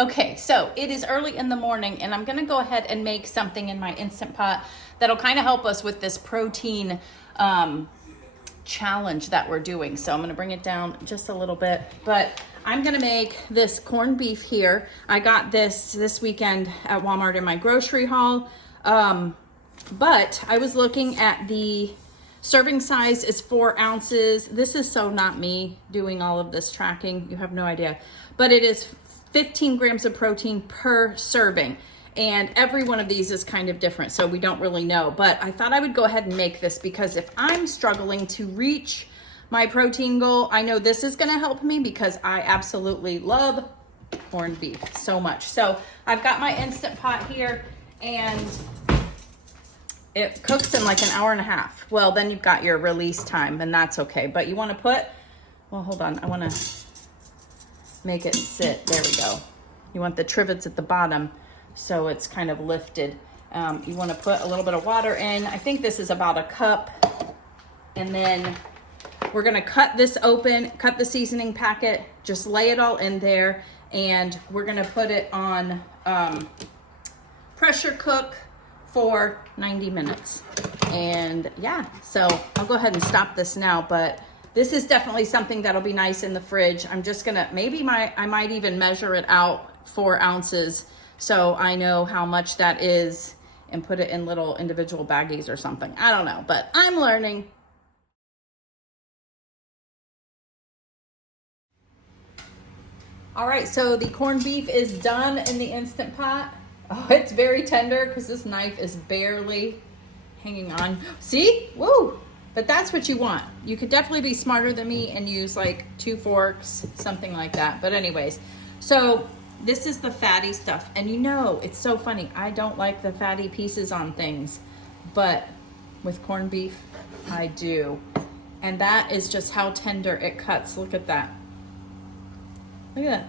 Okay, so it is early in the morning and I'm gonna go ahead and make something in my Instant Pot that'll kind of help us with this protein challenge that we're doing. So I'm gonna bring it down just a little bit, but I'm gonna make this corned beef here. I got this weekend at Walmart in my grocery haul. But I was looking at the serving size is 4 ounces. This is so not me doing all of this tracking. You have no idea. But it is 15 grams of protein per serving. And every one of these is kind of different, so we don't really know. But I thought I would go ahead and make this because if I'm struggling to reach my protein goal, I know this is gonna help me because I absolutely love corned beef so much. So I've got my Instant Pot here and it cooks in like an hour and a half. Well, then you've got your release time and that's okay. But you wanna put, well, hold on. I wanna make it sit, there we go. You want the trivets at the bottom so it's kind of lifted. You wanna put a little bit of water in. I think this is about a cup. And then we're gonna cut this open, cut the seasoning packet, just lay it all in there. And we're gonna put it on pressure cook for 90 minutes. And yeah, so I'll go ahead and stop this now, but this is definitely something that'll be nice in the fridge. I'm just gonna, I might even measure it out 4 ounces so I know how much that is and put it in little individual baggies or something. I don't know, but I'm learning. All right, so the corned beef is done in the Instant Pot. Oh, it's very tender because this knife is barely hanging on. See? Woo! But that's what you want. You could definitely be smarter than me and use like 2 forks, something like that. But anyways, so this is the fatty stuff. And you know, it's so funny. I don't like the fatty pieces on things, but with corned beef, I do. And that is just how tender it cuts. Look at that. Look at that.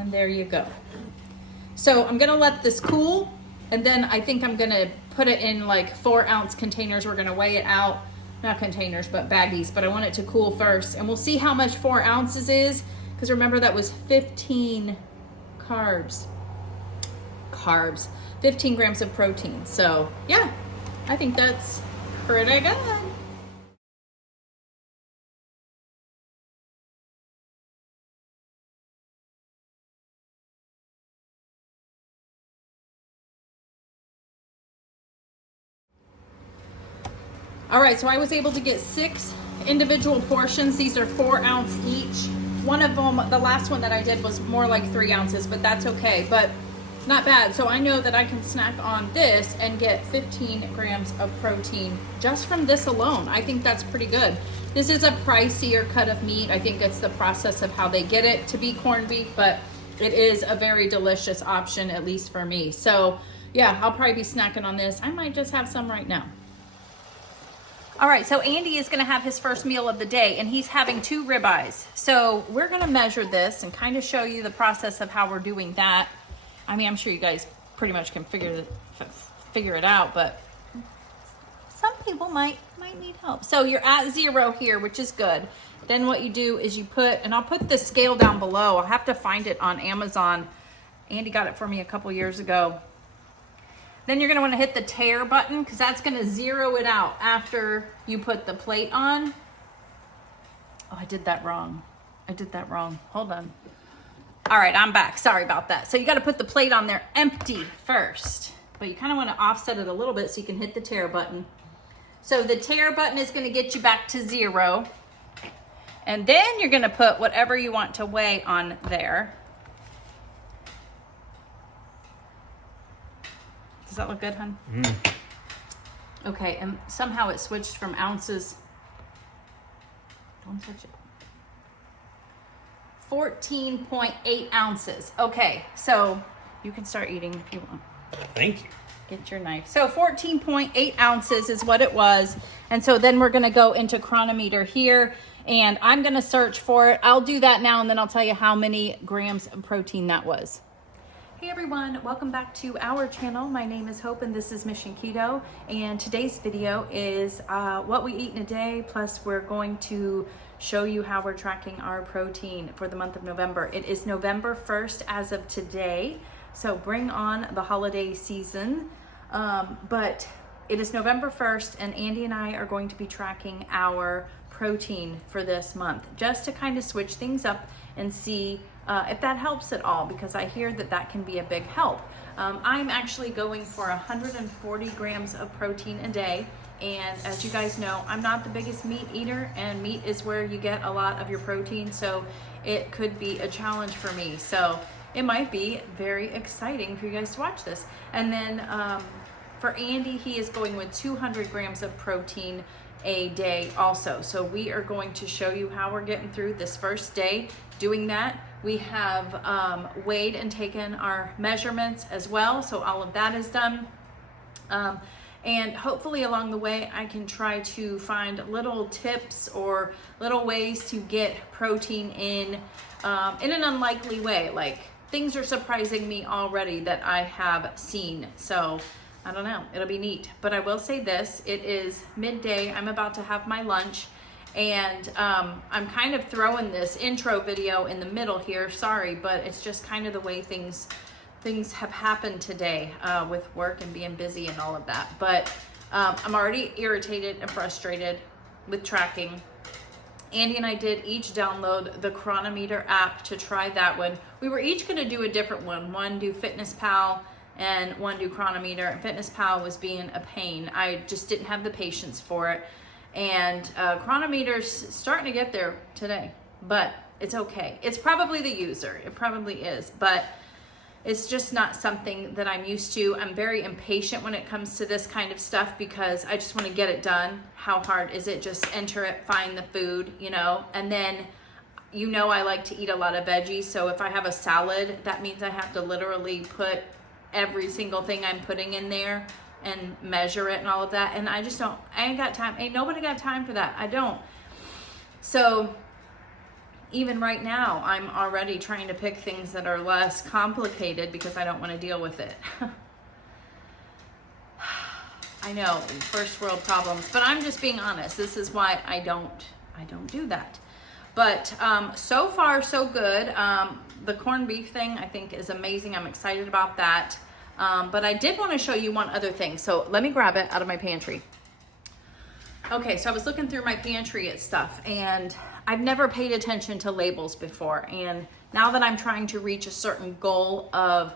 And there you go. So I'm gonna let this cool, and then I think I'm gonna put it in like 4 ounce containers. We're gonna weigh it out, not containers, but baggies, but I want it to cool first. And we'll see how much 4 ounces is, because remember that was 15 carbs, 15 grams of protein. So yeah, I think that's pretty good. All right, so I was able to get 6 individual portions. These are 4 ounce each. One of them, the last one that I did was more like 3 ounces, but that's okay, but not bad. So I know that I can snack on this and get 15 grams of protein just from this alone. I think that's pretty good. This is a pricier cut of meat. I think it's the process of how they get it to be corned beef, but it is a very delicious option, at least for me. So yeah, I'll probably be snacking on this. I might just have some right now. All right, so Andy is gonna have his first meal of the day and he's having 2 ribeyes. So we're gonna measure this and kind of show you the process of how we're doing that. I mean, I'm sure you guys pretty much can figure it out, but some people might need help. So you're at 0 here, which is good. Then what you do is you put, and I'll put the scale down below. I'll have to find it on Amazon. Andy got it for me a couple years ago. Then you're gonna wanna hit the tare button because that's gonna 0 it out after you put the plate on. Oh, I did that wrong. Hold on. All right, I'm back. Sorry about that. So you gotta put the plate on there empty first, but you kinda wanna offset it a little bit so you can hit the tare button. So the tare button is gonna get you back to 0. And then you're gonna put whatever you want to weigh on there. Does that look good, hon? Mm. Okay, and somehow it switched from ounces. Don't touch it. 14.8 ounces. Okay, so you can start eating if you want. Thank you. Get your knife. So 14.8 ounces is what it was. And so then we're gonna go into Cronometer here and I'm gonna search for it. I'll do that now and then I'll tell you how many grams of protein that was. Hey everyone, welcome back to our channel. My name is Hope and this is Mission Keto, and today's video is what we eat in a day, plus we're going to show you how we're tracking our protein for the month of November. It is November 1st as of today, so bring on the holiday season. But it is November 1st and Andy and I are going to be tracking our protein for this month, just to kind of switch things up and see if that helps at all, because I hear that that can be a big help. I'm actually going for 140 grams of protein a day, and as you guys know, I'm not the biggest meat eater, and meat is where you get a lot of your protein, so it could be a challenge for me. So it might be very exciting for you guys to watch this. And then for Andy, he is going with 200 grams of protein a day also. So we are going to show you how we're getting through this first day doing that. We have weighed and taken our measurements as well, so all of that is done. And hopefully along the way I can try to find little tips or little ways to get protein in an unlikely way. Like, things are surprising me already that I have seen. So I don't know, it'll be neat. But I will say this, it is midday, I'm about to have my lunch, and I'm kind of throwing this intro video in the middle here, sorry, but it's just kind of the way things have happened today with work and being busy and all of that. But I'm already irritated and frustrated with tracking. Andy and I did each download the Cronometer app to try that one. We were each gonna do a different one do Fitness Pal and one do Cronometer, and Fitness Pal was being a pain. I just didn't have the patience for it. And Cronometer's starting to get there today, but it's okay. It's probably the user, it probably is, but it's just not something that I'm used to. I'm very impatient when it comes to this kind of stuff because I just want to get it done. How hard is it? Just enter it, find the food, you know, and then, you know, I like to eat a lot of veggies. So if I have a salad, that means I have to literally put every single thing I'm putting in there and measure it and all of that. And I just don't, I ain't got time. Ain't nobody got time for that. I don't. So even right now, I'm already trying to pick things that are less complicated because I don't want to deal with it. I know, first world problems, but I'm just being honest. This is why I don't do that. But so far, so good. The corned beef thing I think is amazing. I'm excited about that. But I did want to show you one other thing. So let me grab it out of my pantry. Okay, so I was looking through my pantry at stuff, and I've never paid attention to labels before. And now that I'm trying to reach a certain goal of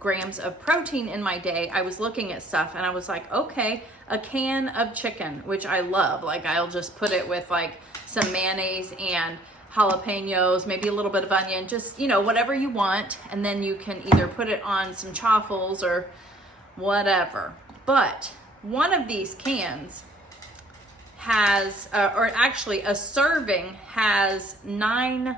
grams of protein in my day, I was looking at stuff and I was like, okay, a can of chicken, which I love. Like, I'll just put it with like some mayonnaise and jalapenos, maybe a little bit of onion, just, you know, whatever you want. And then you can either put it on some chaffles or whatever. But one of these cans has, or actually a serving has 9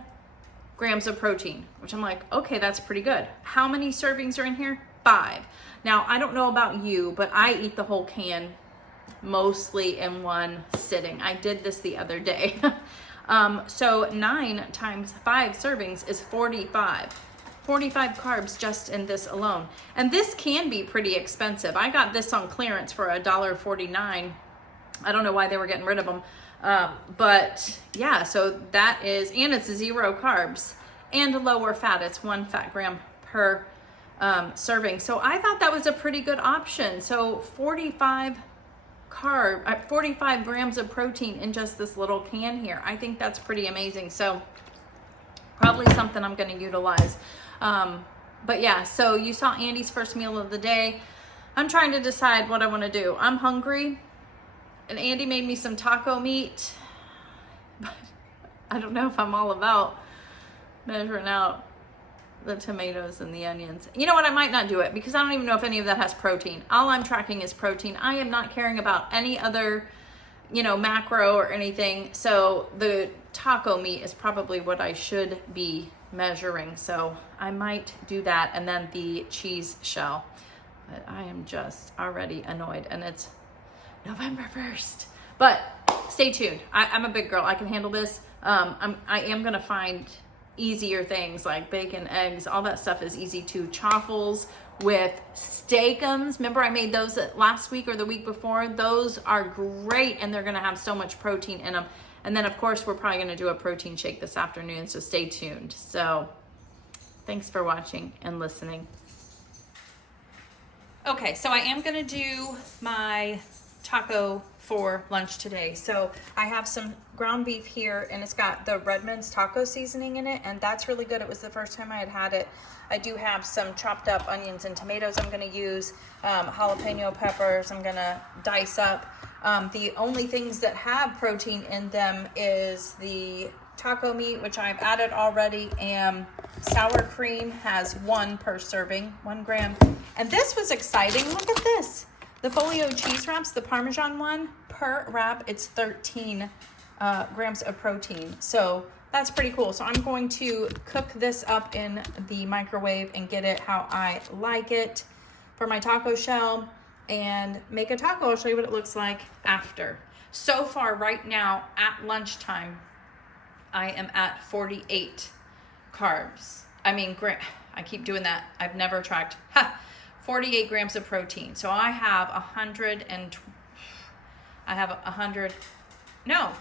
grams of protein, which I'm like, okay, that's pretty good. How many servings are in here? 5. Now, I don't know about you, but I eat the whole can mostly in one sitting. I did this the other day. So 9 times 5 servings is 45. 45 carbs just in this alone. And this can be pretty expensive. I got this on clearance for $1.49. I don't know why they were getting rid of them. But yeah, so that is, and it's 0 carbs and lower fat. It's 1 fat gram per serving. So I thought that was a pretty good option. So 45 grams of protein in just this little can here. I think that's pretty amazing. So probably something I'm going to utilize. But yeah, so you saw Andy's first meal of the day. I'm trying to decide what I want to do. I'm hungry, and Andy made me some taco meat, but I don't know if I'm all about measuring out the tomatoes and the onions. You know what? I might not do it because I don't even know if any of that has protein. All I'm tracking is protein. I am not caring about any other, you know, macro or anything. So the taco meat is probably what I should be measuring. So I might do that, and then the cheese shell. But I am just already annoyed, and it's November 1st. But stay tuned. I'm a big girl. I can handle this. I am gonna find easier things like bacon, eggs, all that stuff is easy too. Chaffles with steakums. Remember I made those last week or the week before? Those are great, and they're gonna have so much protein in them. And then of course, we're probably gonna do a protein shake this afternoon, so stay tuned. So thanks for watching and listening. Okay, so I am gonna do my taco for lunch today. So I have some ground beef here, and it's got the Redmond's taco seasoning in it, and that's really good. It was the first time I had it. I do have some chopped up onions and tomatoes I'm gonna use, jalapeno peppers I'm gonna dice up. The only things that have protein in them is the taco meat, which I've added already, and sour cream has 1 per serving, 1 gram. And this was exciting. Look at this. The folio cheese wraps, the Parmesan one, per wrap, it's 13 grams of protein. So that's pretty cool. So I'm going to cook this up in the microwave and get it how I like it for my taco shell and make a taco. I'll show you what it looks like after. So far right now at lunchtime, I am at 48 carbs. I keep doing that. I've never tracked. 48 grams of protein. So I have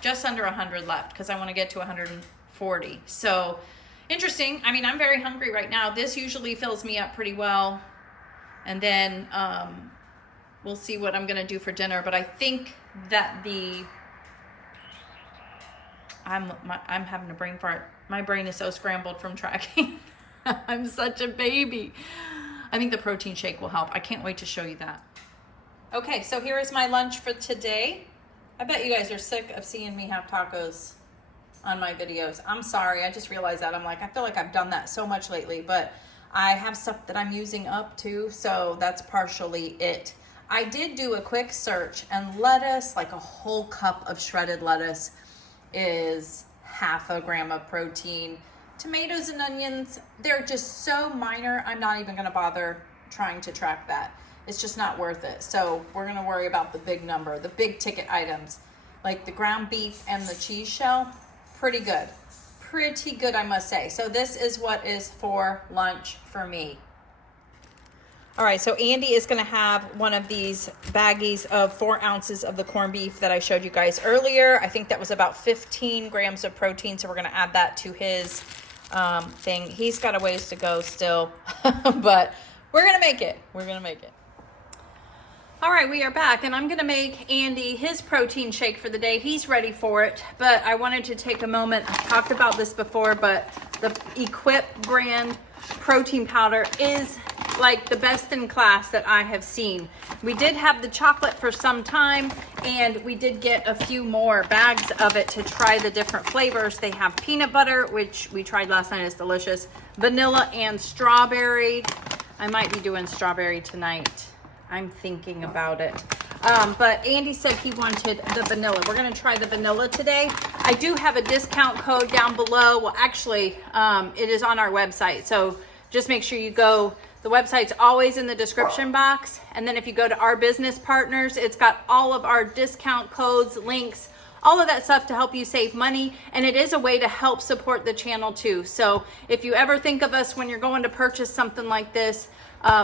just under 100 left because I want to get to 140. So interesting. I'm very hungry right now. This usually fills me up pretty well. And then we'll see what I'm going to do for dinner. But I think that I'm having a brain fart. My brain is so scrambled from tracking. I'm such a baby. I think the protein shake will help. I can't wait to show you that. Okay, so here is my lunch for today. I bet you guys are sick of seeing me have tacos on my videos. I'm sorry, I just realized that. I feel like I've done that so much lately, but I have stuff that I'm using up too, so that's partially it. I did do a quick search, and lettuce, like a whole cup of shredded lettuce, is half a gram of protein. Tomatoes and onions, they're just so minor, I'm not even gonna bother trying to track that. It's just not worth it. So we're gonna worry about the big number, the big ticket items, like the ground beef and the cheese shell. Pretty good, I must say. So this is what is for lunch for me. All right, so Andy is gonna have one of these baggies of 4 ounces of the corned beef that I showed you guys earlier. I think that was about 15 grams of protein, so we're gonna add that to his thing. He's got a ways to go still, but we're gonna make it. All right, we are back, and I'm gonna make Andy his protein shake for the day. He's ready for it, but I wanted to take a moment. I've talked about this before, but the Equip brand protein powder is like the best in class that I have seen. We did have the chocolate for some time, and we did get a few more bags of it to try the different flavors. They have peanut butter, which we tried last night, it's delicious, vanilla and strawberry. I might be doing strawberry tonight. I'm thinking about it. But Andy said he wanted the vanilla. We're gonna try the vanilla today. I do have a discount code down below. Well, actually, it is on our website. So just make sure you go. The website's always in the description box. And then if you go to our business partners, it's got all of our discount codes, links, all of that stuff to help you save money. And it is a way to help support the channel too. So if you ever think of us when you're going to purchase something like this,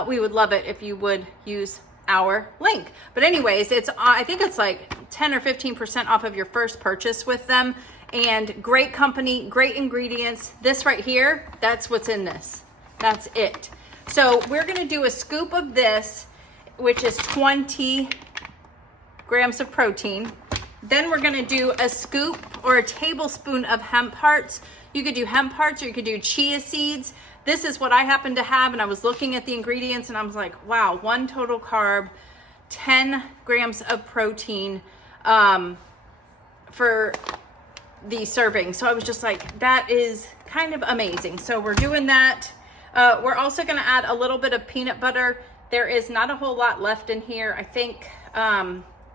we would love it if you would use our link. But anyways, I think it's like 10 or 15% off of your first purchase with them. And great company, great ingredients. This right here, that's what's in this. That's it. So we're gonna do a scoop of this, which is 20 grams of protein. Then we're gonna do a scoop or a tablespoon of hemp hearts. You could do hemp hearts or you could do chia seeds. This is what I happen to have, and I was looking at the ingredients and I was like, wow, 1 total carb, 10 grams of protein for the serving. So I was just like, that is kind of amazing. So we're doing that. We're also gonna add a little bit of peanut butter. There is not a whole lot left in here. I think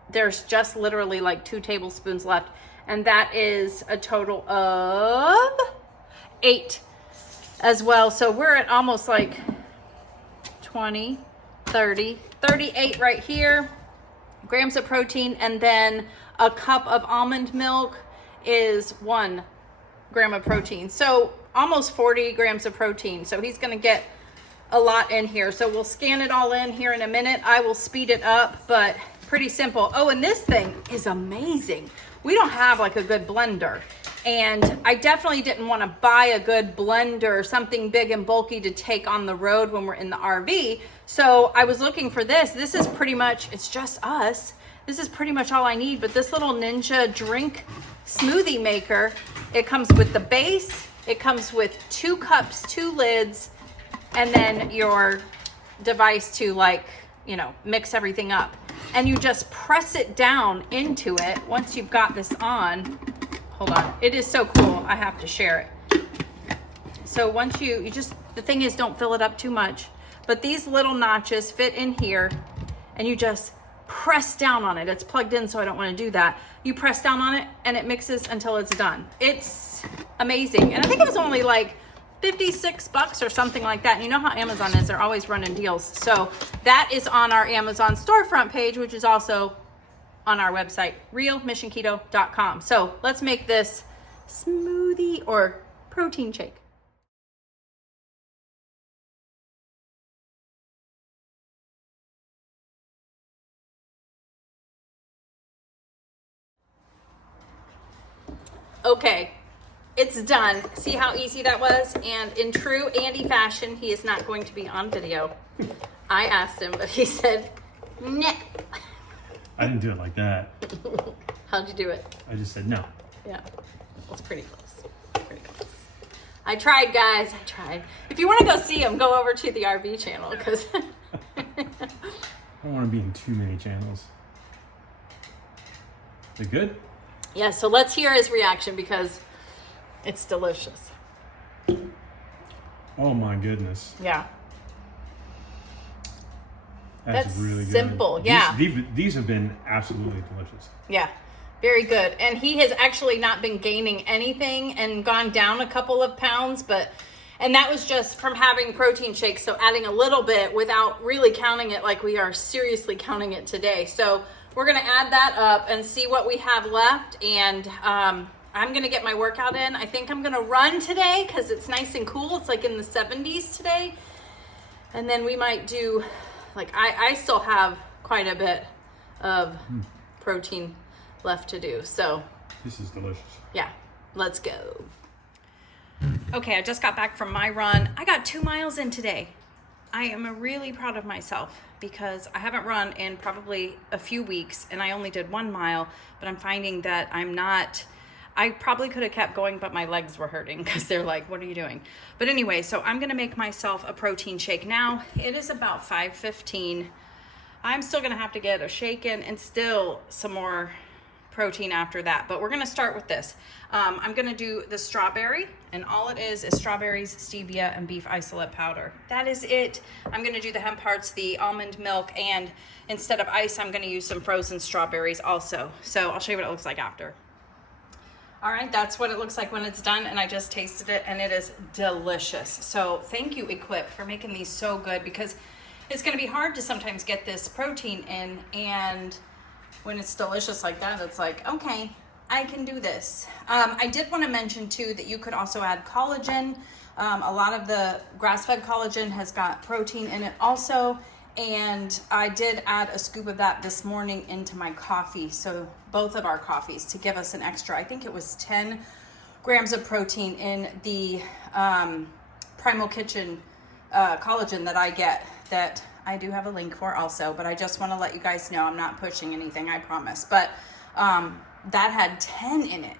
there's just literally like 2 tablespoons left. And that is a total of 8 as well. So we're at almost like 20, 30, 38 right here grams of protein. And then a cup of almond milk is 1 gram of protein. So almost 40 grams of protein. So he's gonna get a lot in here. So we'll scan it all in here in a minute. I will speed it up, but pretty simple. Oh, and this thing is amazing. We don't have like a good blender. And I definitely didn't want to buy a good blender, something big and bulky to take on the road when we're in the RV. So I was looking for this. This is pretty much, it's just us. This is pretty much all I need. But this little Ninja drink smoothie maker, it comes with the base. It comes with 2 cups, 2 lids, and then your device to like, you know, mix everything up. And you just press it down into it once you've got this on. Hold on, it is so cool. I have to share it. So once you just, the thing is, don't fill it up too much, but these little notches fit in here and you just press down on it. It's plugged in, so I don't want to do that. You press down on it and it mixes until it's done. It's amazing. And I think it was only like 56 bucks or something like that. And you know how Amazon is, they're always running deals. So that is on our Amazon storefront page, which is also on our website, realmissionketo.com. So let's make this smoothie or protein shake. Okay, it's done. See how easy that was? And in true Andy fashion, he is not going to be on video. I asked him, but he said, nah. I didn't do it like that. How'd you do it? I just said no. Yeah, it's pretty close. Pretty close. I tried, guys. I tried. If you want to go see him, go over to the RV channel because I don't want to be in too many channels. Is it good? Yeah, so let's hear his reaction because it's delicious. Oh my goodness. Yeah. That's really good. Simple, yeah. These have been absolutely delicious. Yeah, very good. And he has actually not been gaining anything and gone down a couple of pounds, and that was just from having protein shakes. So adding a little bit without really counting it like we are seriously counting it today. So we're gonna add that up and see what we have left. And I'm gonna get my workout in. I think I'm gonna run today because it's nice and cool. It's like in the 70s today. And then we might do, like I still have quite a bit of protein left to do. So this is delicious. Yeah, let's go. Okay, I just got back from my run. I got 2 miles in today. I am really proud of myself because I haven't run in probably a few weeks and I only did 1 mile, but I'm finding that I probably could have kept going, but my legs were hurting because they're like, what are you doing? But anyway, so I'm gonna make myself a protein shake now. It is about 5:15. I'm still gonna have to get a shake in and still some more protein after that, but we're gonna start with this. I'm gonna do the strawberry, and all it is strawberries, stevia, and beef isolate powder. That is it. I'm gonna do the hemp hearts, the almond milk, and instead of ice, I'm gonna use some frozen strawberries also. So I'll show you what it looks like after. All right, that's what it looks like when it's done, and I just tasted it, and it is delicious. So thank you, Equip, for making these so good, because it's gonna be hard to sometimes get this protein in, and when it's delicious like that, it's like, okay, I can do this. I did want to mention too that you could also add collagen. A lot of the grass-fed collagen has got protein in it also, and I did add a scoop of that this morning into my coffee, so both of our coffees, to give us an extra, I think it was 10 grams of protein in the Primal Kitchen collagen that I get, that I do have a link for also, but I just want to let you guys know I'm not pushing anything, I promise. But that had 10 in it.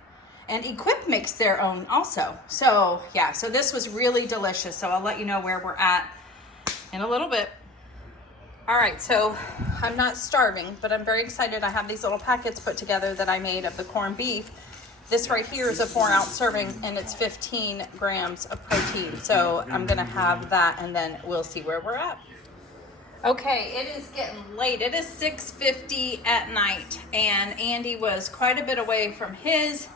And Equip makes their own also. So yeah, so this was really delicious. So I'll let you know where we're at in a little bit. All right, so I'm not starving, but I'm very excited. I have these little packets put together that I made of the corned beef. This right here is a 4-ounce serving, and it's 15 grams of protein. So I'm gonna have that, and then we'll see where we're at. Okay, it is getting late. It is 6:50 at night, and Andy was quite a bit away from his,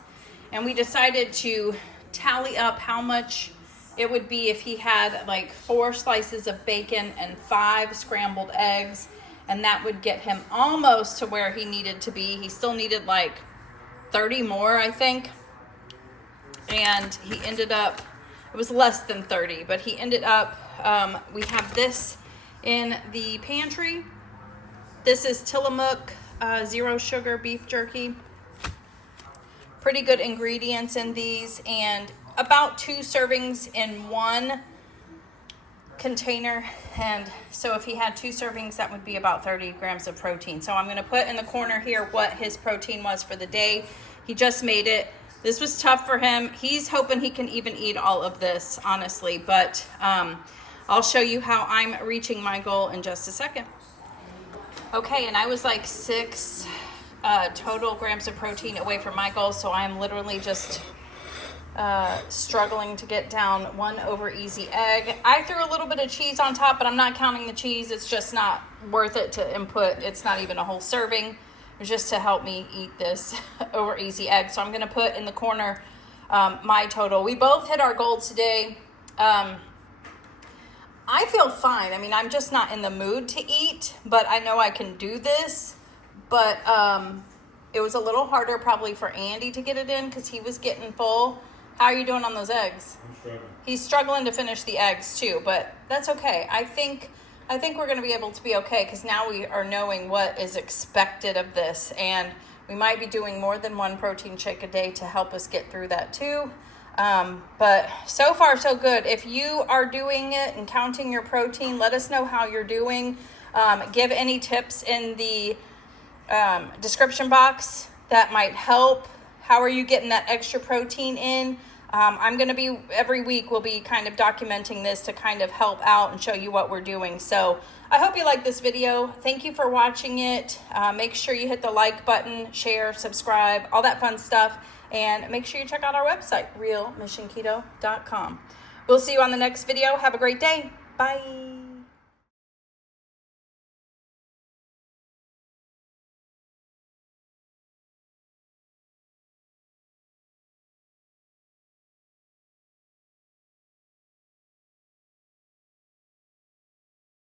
and we decided to tally up how much it would be if he had like 4 slices of bacon and 5 scrambled eggs, and that would get him almost to where he needed to be. He still needed like 30 more, I think, and he ended up it was less than 30, but he ended up, we have this in the pantry. This is Tillamook zero sugar beef jerky. Pretty good ingredients in these, and about 2 servings in one container. And so if he had 2 servings, that would be about 30 grams of protein. So I'm going to put in the corner here what his protein was for the day. He just made it. This was tough for him. He's hoping he can even eat all of this, honestly, but I'll show you how I'm reaching my goal in just a second. Okay, and I was like 6 total grams of protein away from my goal, so I'm literally just struggling to get down 1 over easy egg. I threw a little bit of cheese on top, but I'm not counting the cheese. It's just not worth it to input. It's not even a whole serving. It's just to help me eat this over easy egg. So I'm going to put in the corner my total. We both hit our goal today. I feel fine. I mean, I'm just not in the mood to eat, but I know I can do this. But it was a little harder probably for Andy to get it in because he was getting full. How are you doing on those eggs? I'm struggling. He's struggling to finish the eggs too, but that's okay. I think we're going to be able to be okay because now we are knowing what is expected of this, and we might be doing more than 1 protein shake a day to help us get through that too. But so far so good. If you are doing it and counting your protein, let us know how you're doing. Give any tips in the description box that might help. How are you getting that extra protein in? I'm going to be, every week we'll be kind of documenting this to kind of help out and show you what we're doing. So I hope you like this video. Thank you for watching it. Make sure you hit the like button, share, subscribe, all that fun stuff. And make sure you check out our website, realmissionketo.com. We'll see you on the next video. Have a great day. Bye.